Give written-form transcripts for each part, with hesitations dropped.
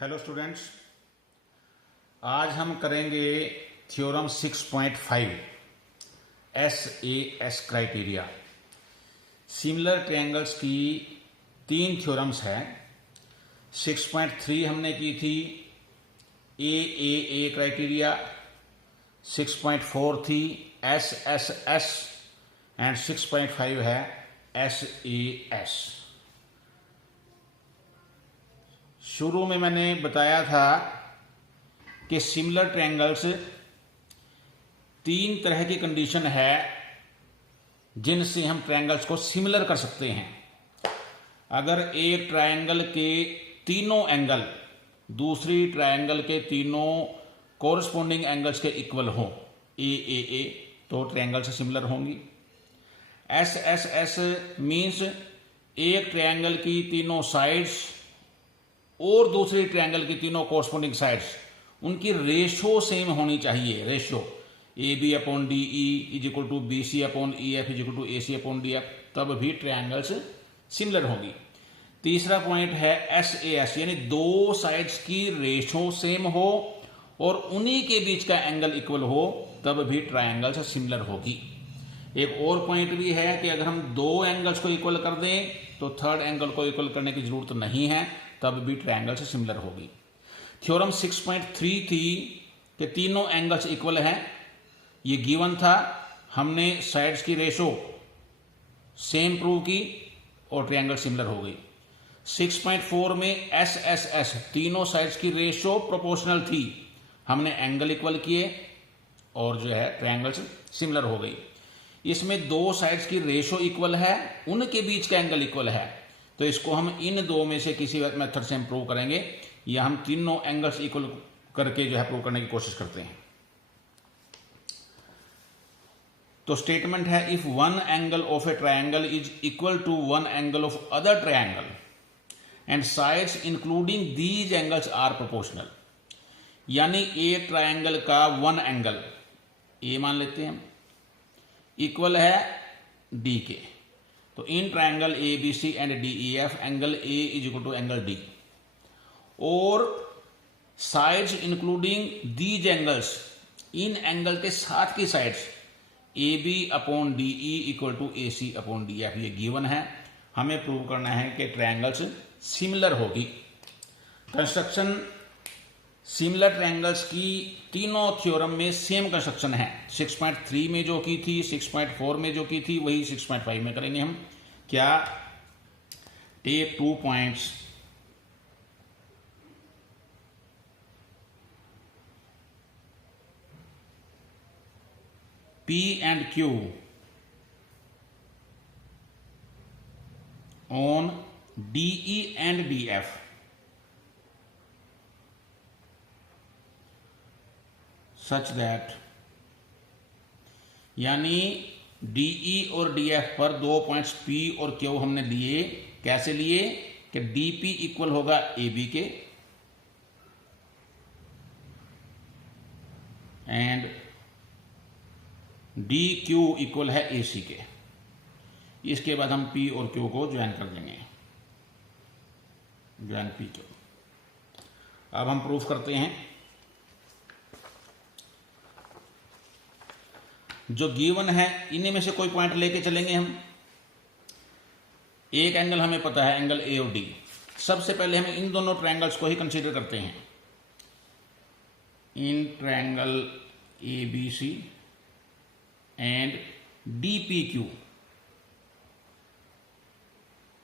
Hello students, आज हम करेंगे theorem 6.5 SAS criteria. Similar triangles की 3 थ्योरम्स हैं। 6.3 हमने की थी AAA क्राइटेरिया, 6.4 थी SSS एंड 6.5 है SAS। शुरू में मैंने बताया था कि सिमिलर ट्रायंगल्स 3 तरह की कंडीशन है जिनसे हम ट्रायंगल्स को सिमिलर कर सकते हैं। अगर एक ट्रायंगल के तीनों एंगल दूसरी ट्रायंगल के तीनों कोरस्पोंडिंग एंगल्स के इक्वल हो, AAA, तो ट्रायंगल से सिमिलर होंगी। SSS मीन्स एक ट्रायंगल की तीनों साइड्स और दूसरी ट्रायंगल की तीनों कोरस्पोंडिंग साइड्स, उनकी रेशो सेम होनी चाहिए। Ratio AB upon DE is equal to BC upon EF is equal to AC upon DF, तब भी ट्रायंगल्स सिमिलर होगी। तीसरा पॉइंट है SAS, यानी दो साइड्स की रेशो सेम हो और उन्हीं के बीच का एंगल इक्वल हो, तब भी ट्रायंगल्स सिमिलर होगी। एक और पॉइंट भी है कि अगर हम दो एंगल्स को इक्वल कर दें तो थर्ड एंगल को इक्वल करने की जरूरत नहीं है, तब भी ट्रायंगल से सिमिलर होगी। थ्योरम 6.3 थी कि तीनों एंगल्स इक्वल हैं, ये गिवन था। हमने साइड्स की रेशो सेम प्रूव की और ट्रायंगल सिमिलर हो गई। 6.4 में SSS, तीनों साइड्स की रेशो प्रोपोर्शनल थी, हमने एंगल इक्वल किए और जो है ट्रायंगल से सिमिलर हो गई। इसमें दो साइड्स की रेशो इक्वल है, उनके बीच का एंगल इक्वल है, तो इसको हम इन दो में से किसी मेथड से हम प्रूव करेंगे, या हम तीनों एंगल्स इक्वल करके जो है प्रूव करने की कोशिश करते हैं। तो स्टेटमेंट है, if one angle of a triangle is equal to one angle of other triangle and sides including these angles are proportional. यानी एक ट्रायंगल का वन एंगल ए मान लेते हैं इक्वल है डी के, तो in triangle ABC and DEF angle A is equal to angle D, और साइड्स इंक्लूडिंग दीज एंगल्स, इन एंगल के साथ की sides AB upon DE equal to AC upon DF, ये गिवन है। हमें प्रूव करना है कि ट्रायंगल्स सिमिलर होगी। कंस्ट्रक्शन सिमिलर ट्रायंगल्स की तीनों थ्योरम में सेम कंस्ट्रक्शन है। 6.3 में जो की थी, 6.4 में जो की थी, वही 6.5 में करेंगे हम। क्या? Take 2 points, P and Q on DE and DF such that, यानी DE और DF पर दो पॉइंट्स P और Q हमने लिए। कैसे लिए? कि DP इक्वल होगा AB के एंड DQ इक्वल है AC के। इसके बाद हम P और Q को ज्वाइन कर देंगे, ज्वाइन PQ। अब हम प्रूफ करते हैं। जो गिवन है इन्हीं में से कोई पॉइंट लेके चलेंगे हम। एक एंगल हमें पता है, एंगल A और D। सबसे पहले हम इन दोनों ट्रायंगल्स को ही कंसीडर करते हैं। इन ट्रायंगल ABC एंड DPQ,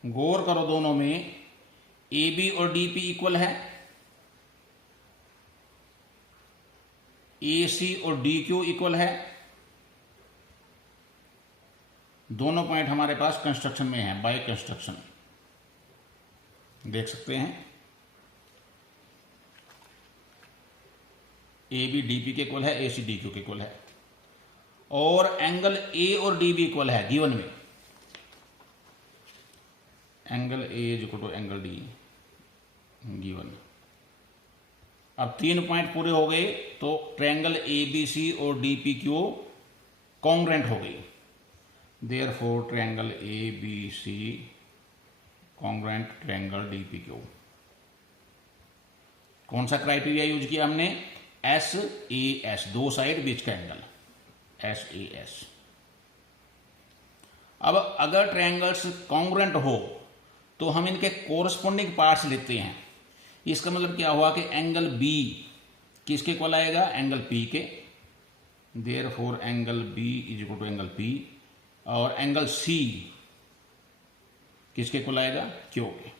गौर करो दोनों में AB और DP इक्वल है, AC और DQ इक्वल है। दोनों पॉइंट हमारे पास कंस्ट्रक्शन में है, बाय कंस्ट्रक्शन देख सकते हैं। AB DP के इक्वल है, AC DQ के इक्वल है, और एंगल A और D भी इक्वल है गिवन में। Angle A is equal to angle D given. अब 3 पॉइंट पूरे हो गए तो ट्रायंगल ABC और DPQ कॉन्ग्रुएंट हो गई। Therefore triangle ABC congruent triangle DPQ। कौन सा क्राइटेरिया यूज किया हमने? एस ए एस, दो साइड बीच का एंगल, एस ए एस। अब अगर ट्रायंगल्स कॉन्ग्रुएंट हो तो हम इनके कोरस्पोंडिंग पार्ट्स लेते हैं। इसका मतलब क्या हुआ कि एंगल बी किसके इक्वल आएगा? एंगल पी के। Therefore angle B is equal to angle P, और एंगल सी किसके इक्वल आएगा? क्यू के।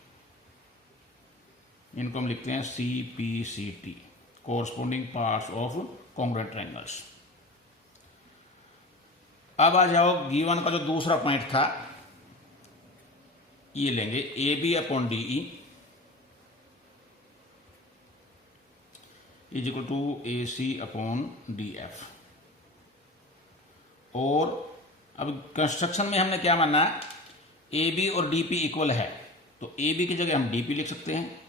इनको हम लिखते हैं C P C T, corresponding parts of congruent triangles. अब आ जाओ गिवन का जो दूसरा पॉइंट था, ये लेंगे A B upon D E is equal to A C upon D F. और अब कंस्ट्रक्शन में हमने क्या माना? ए बी और डी पी इक्वल है, तो ए बी की जगह हम डी पी लिख सकते हैं।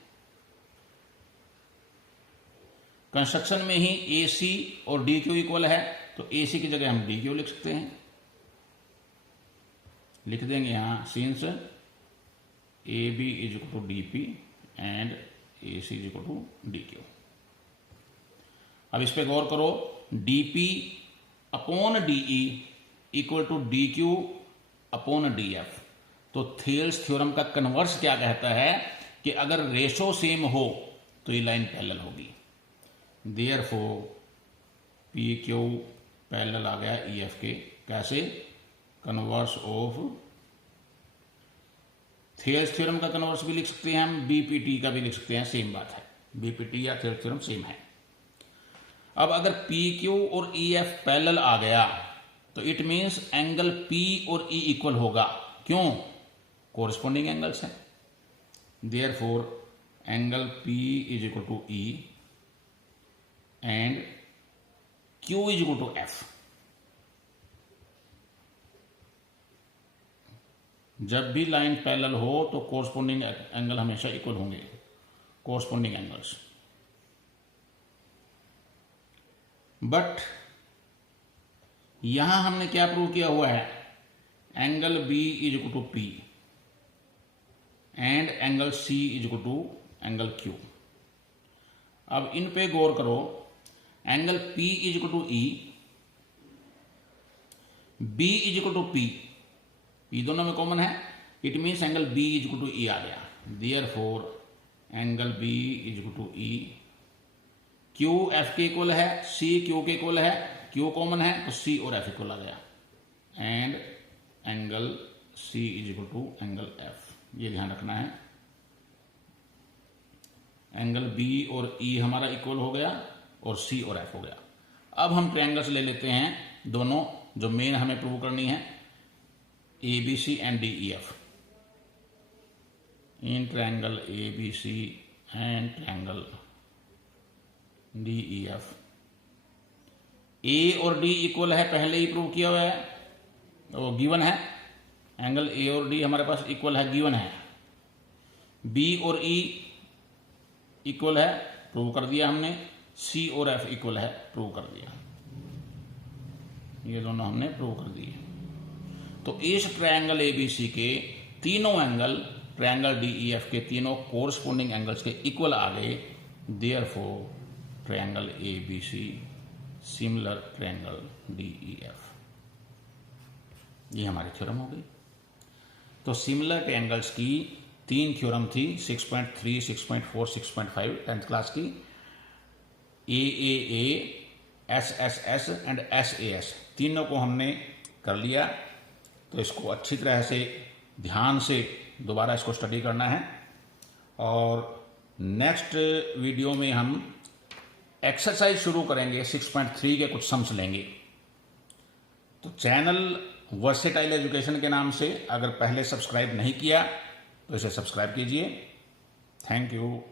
कंस्ट्रक्शन में ही ए सी और डी क्यू इक्वल है, तो ए सी की जगह हम डी क्यू लिख सकते हैं। लिख देंगे यहां since A B is equal to D P and A C is equal to D Q. अब इस पे गौर करो, D P upon D E equal to D Q upon D F. तो थेल्स थ्योरम का कन्वर्स क्या कहता है कि अगर रेशो सेम हो तो ये लाइन पैरेलल होगी। देयरफॉर पी क्यू पैरेलल आ गया ई एफ के। कैसे? कन्वर्स ऑफ थेल्स थ्योरम का कन्वर्स भी लिख सकते हैं हम, बीपीटी का भी लिख सकते हैं, सेम बात है। बीपीटी या थेल्स थ्योरम सेम है। अब अगर पी क्यू और ई एफ पैरेलल आ गया तो इट मीन्स एंगल पी और ई इक्वल होगा। क्यों? कोरस्पोंडिंग एंगल्स हैं। Therefore angle P is equal to E and Q is equal to F. जब भी लाइन पैरेलल हो तो कोरस्पोंडिंग एंगल हमेशा इक्वल होंगे, कोरस्पोंडिंग एंगल्स। बट यहां हमने क्या प्रूव किया हुआ है? Angle B is equal to P and angle C is equal to angle Q. अब इन पे गौर करो, angle P is equal to E, B is equal to P, P दोनों में कॉमन है, it means angle B is equal to E आ गया। Therefore angle B is equal to E, Q F के इक्वल है, C Q के equal है, Q common है तो सी और एफ इक्वल आ गया, and angle C is equal to angle F. ये ध्यान रखना है, एंगल बी और ई हमारा इक्वल हो गया और सी और एफ हो गया। अब हम ट्रायंगल्स ले लेते हैं दोनों जो मेन हमें प्रूव करनी है, A B C and D E F. In triangle A B C and triangle D E F, A और डी इक्वल है, पहले ही प्रूव किया हुआ है, वो गिवन है। एंगल ए और डी हमारे पास इक्वल है, गिवन है। बी और ई इक्वल है, प्रूव कर दिया हमने। सी और एफ इक्वल है, प्रूव कर दिया। ये दोनों हमने प्रूव कर दिए। तो इस ट्रायंगल ए बी सी के तीनों angle triangle D E F के तीनों कोरस्पोंडिंग एंगल्स के इक्वल आ गए। Therefore triangle A B C similar triangle D E F. ये हमारी थ्योरम हो गई। तो सिमिलर ट्रायंगल्स की तीन थ्योरम थी, 6.3, 6.4, 6.5 10th क्लास की। A S S S and S A S, तीनों को हमने कर लिया। तो इसको अच्छी तरह से ध्यान से दोबारा इसको स्टडी करना है, और नेक्स्ट वीडियो में हम एक्सरसाइज शुरू करेंगे, 6.3 के कुछ सम्स लेंगे। तो चैनल वर्सेटाइल एजुकेशन के नाम से अगर पहले सब्सक्राइब नहीं किया तो इसे सब्सक्राइब कीजिए। Thank you.